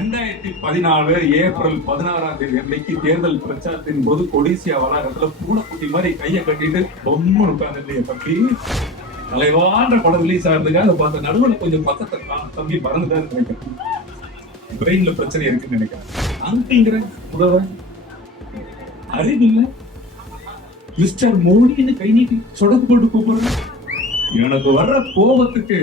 ரெண்டாயிரத்தி பதினாலு ஏப்ரல் பதினாறாம் தேதி அன்னைக்கு தேர்தல் பிரச்சாரத்தின் போது கொடிசியா வளாகத்துல பூனைக்குட்டி மாதிரி கையை கட்டிட்டு பொம்மை உட்கார்ந்து தம்பி. தலைவான்ற படம் ரிலீஸ் ஆகிறதுக்காக பார்த்த நடுவில் கொஞ்சம் பக்கத்தை தம்பி பறந்துதான் நினைக்கிறேன். பிரெயின்ல பிரச்சனை இருக்குன்னு நினைக்கிறேன். அங்கிள்ங்கிற உதவ அறிவில்லை மிஸ்டர் மோடின்னு கை நீட்டி சொடக்கு போட்டு கூப்பிடுறேன் எனக்கு வர்ற கோபத்துக்கு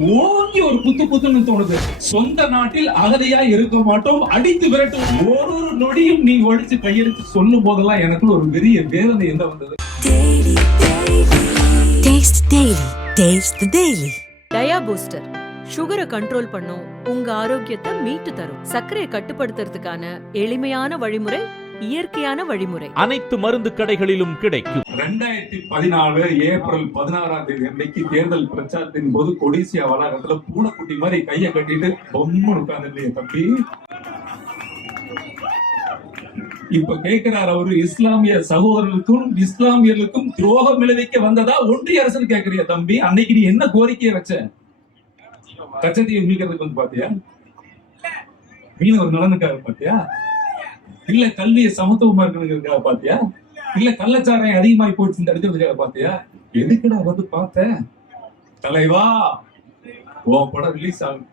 ஓங்கி ஒரு குத்து குத்துன்னு தோணுது. சொந்த நாட்டில் அகதியா இருக்க மாட்டோம். அடித்து விரட்டும் ஒரு ஒரு நொடியும் நீ ஒழிச்சு கையெழுத்து சொல்லும் போதெல்லாம் எனக்குள்ள ஒரு பெரிய வேதனை என்ன வந்தது. டயா பூஸ்டர் சுகரை கண்ட்ரோல் பண்ணும். உங்க ஆரோக்கியத்தை மீட்டு தரும். சர்க்கரையை கட்டுப்படுத்துறதுக்கான எளிமையான வழிமுறை இயற்கையான வழிமுறை. அனைத்து மருந்து கடைகளிலும் கிடைக்கும். ரெண்டாயிரத்தி பதினாலு ஏப்ரல் பதினாறாம் தேதி அன்னைக்கு தேர்தல் பிரச்சாரத்தின் போது கொடிசியா வளாகத்துல பூனைக்குட்டி மாதிரி கையை கட்டிட்டு பொம்மை உட்கார்ந்து தம்பி. இப்ப கேட்கிறார் அவரு இஸ்லாமிய சகோதரர்களுக்கும் இஸ்லாமியர்களுக்கும் துரோகம் விளைவிக்க வந்ததா ஒன்றிய அரசு கேட்கறியா தம்பி? அன்னைக்கு நீ என்ன கோரிக்கையை வச்ச? கச்சத்தீவை மீட்கிறதுக்கு வந்து பாத்தியா? மீனவர் நலனுக்காக பாத்தியா? இல்ல கல்வியை சமத்துவமா இருக்கணுங்கிறதுக்காக பாத்தியா? இல்ல கள்ளச்சாராயம் அதிகமாகி போயிடுச்சு தடுக்கிறதுக்காக பாத்தியா? எதுக்குடா வந்து பார்த்த? தலைவா உன் படம் ரிலீஸ் ஆகும்.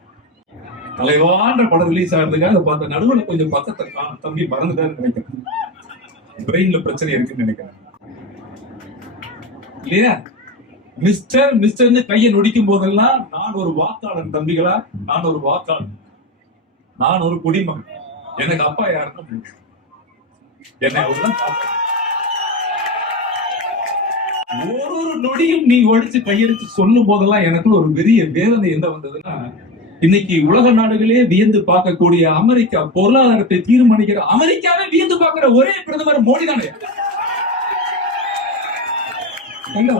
தலைவான்ற படம் ரிலீஸ் ஆகிறதுக்காக பார்த்த நடுவுல கொஞ்சம் பக்கத்தை தம்பி மறந்துதான் நினைக்கிறேன். பிரெயின்ல பிரச்சனை இருக்குன்னு நினைக்கிறேன். இல்லையா? மிஸ்டர் மிஸ்டர்னு கையை நொடிக்கும் போதெல்லாம் நான் ஒரு வாக்காளன் தம்பிகளா நான் ஒரு வாக்காளன். நான் ஒரு குடிமகன். எனக்கு அப்பா யாருன்னு என்னை ஒரு ஒரு நொடியும் நீ ஒழிச்சு கையெழுத்து சொல்லும் போதெல்லாம் எனக்குள்ள ஒரு பெரிய வேதனை என்ன வந்ததுன்னா இன்னைக்கு உலக நாடுகளே வியந்து பார்க்கக்கூடிய அமெரிக்கா பொருளாதாரத்தை தீர்மானிக்கிற அமெரிக்காவே வியந்து பார்க்கிற ஒரே பிரதமர் மோடி தானே. கண்டா?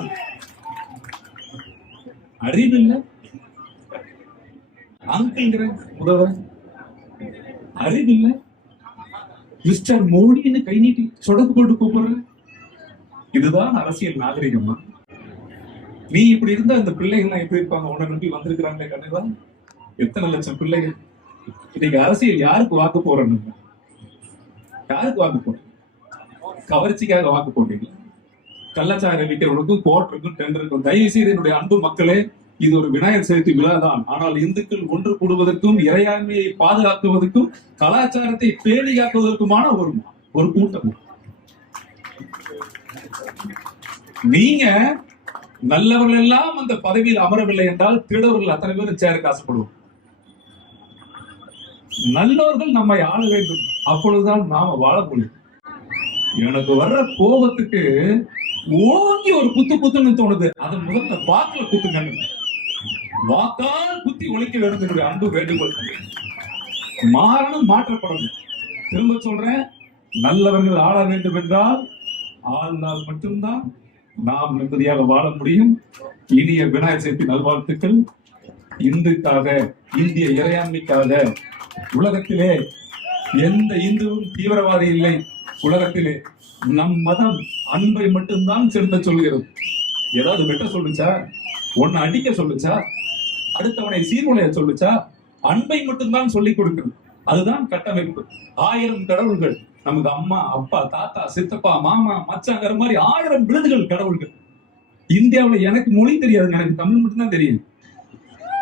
அறிவில்லை அங்கிள்ங்கிற உதவ அறிவில்லை மிஸ்டர் மோடின்னு கை நீட்டி சொடக்கு போட்டு கூப்பிடுற இதுதான் அரசியல் நாகரிகமா? நீ இப்படி இருந்தா இந்த பிள்ளைகள்லாம் எப்படி இருப்பாங்க? உன்னை நம்பி வந்திருக்கிறாங்களே கண்ணதா எத்தனை லட்சம் பிள்ளைகள்? இன்னைக்கு அரசியல் யாருக்கு வாக்கு போறன்னு யாருக்கு வாக்கு போற கவர்ச்சிக்காக வாக்கு போட்டீங்க கள்ளச்சாரம் விற்கிறவனுக்கும் கோர்ட் இருக்கும் டெண்டர் இருக்கும் தயவு செய்து என்னுடைய அன்பு மக்களே இது ஒரு விநாயகர் சதுர்த்தி விழாதான் ஆனால் இந்துக்கள் ஒன்று கூடுவதற்கும் இறையாண்மையை பாதுகாக்குவதற்கும் கலாச்சாரத்தை பேணி காக்குவதற்குமான ஒரு ஒரு கூட்டம். நீங்க நல்லவர்கள் எல்லாம் அந்த பதவியில் அமரவில்லை என்றால் திருடவர்கள் அத்தனை பேரும் சேருக்கு ஆசைப்படுவோம் நல்லவர்கள் நம்மை ஆள வேண்டும். அப்பொழுதுதான் நாம வாழ முடியும். எனக்கு வர்ற கோபத்துக்கு ஓங்கி ஒரு குத்து குத்துன்னு தோணுது. அது முதல்ல வாக்குல குத்துங்க வாக்கால் குத்தி ஒழிக்க வேண்டும் என்னுடைய அன்பு வேண்டுகோள் மாறணும் மாற்றப்படணும். திரும்ப சொல்றேன் நல்லவர்கள் ஆள வேண்டும் என்றால் ஆழ்ந்தால் மட்டும்தான் நாம் நிம்மதியாக வாழ முடியும். இனிய விநாயகர் சதுர்த்தி நல்வாழ்த்துக்கள். இந்துக்காக இந்திய இறையாண்மைக்காக உலகத்திலே எந்த இந்துவும் தீவிரவாதி இல்லை. உலகத்திலே நம் மதம் அன்பை மட்டும்தான் சிறந்த சொல்கிறது. ஏதாவது வெட்ட சொல்லுச்சா? ஒன்னு அடிக்க சொல்லுச்சா? அடுத்தவனை சீர்குலைய சொல்லுச்சா? அன்பை மட்டும்தான் சொல்லிக் கொடுக்கிறது அதுதான் கட்டமைப்பு. ஆயிரம் கடவுள்கள். நமக்கு அம்மா அப்பா தாத்தா சித்தப்பா மாமா மச்சாங்கிற மாதிரி ஆயிரம் விருதுகள் கடவுள்கள். இந்தியாவுல எனக்கு மொழி தெரியாது எனக்கு தமிழ் மட்டும்தான் தெரியும்.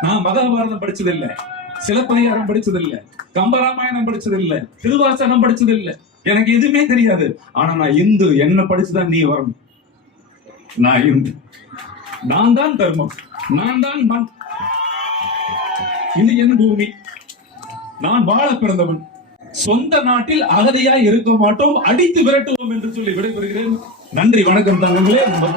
நான் மகாபாரதம் படிச்சதில்லை. சிலப்பதிகாரம் படிச்சதில்லை. கம்பராமாயணம் படிச்சதில்லை. திருவாசகம் படிச்சது இல்ல எனக்கு எதுவுமே தெரியாது. ஆனா நான் இந்து. என்ன படிச்சுதான் நீ வரணும். நான் இந்து. நான் தான் தர்மம். நான் தான் மண். இது என் பூமி. நான் வாழ பிறந்தவன். சொந்த நாட்டில் அகதியாய் இருக்க மாட்டோம் அடித்து விரட்டுவோம் என்று சொல்லி விடைபெறுகிறேன். நன்றி வணக்கம் தங்கங்களே. ரொம்ப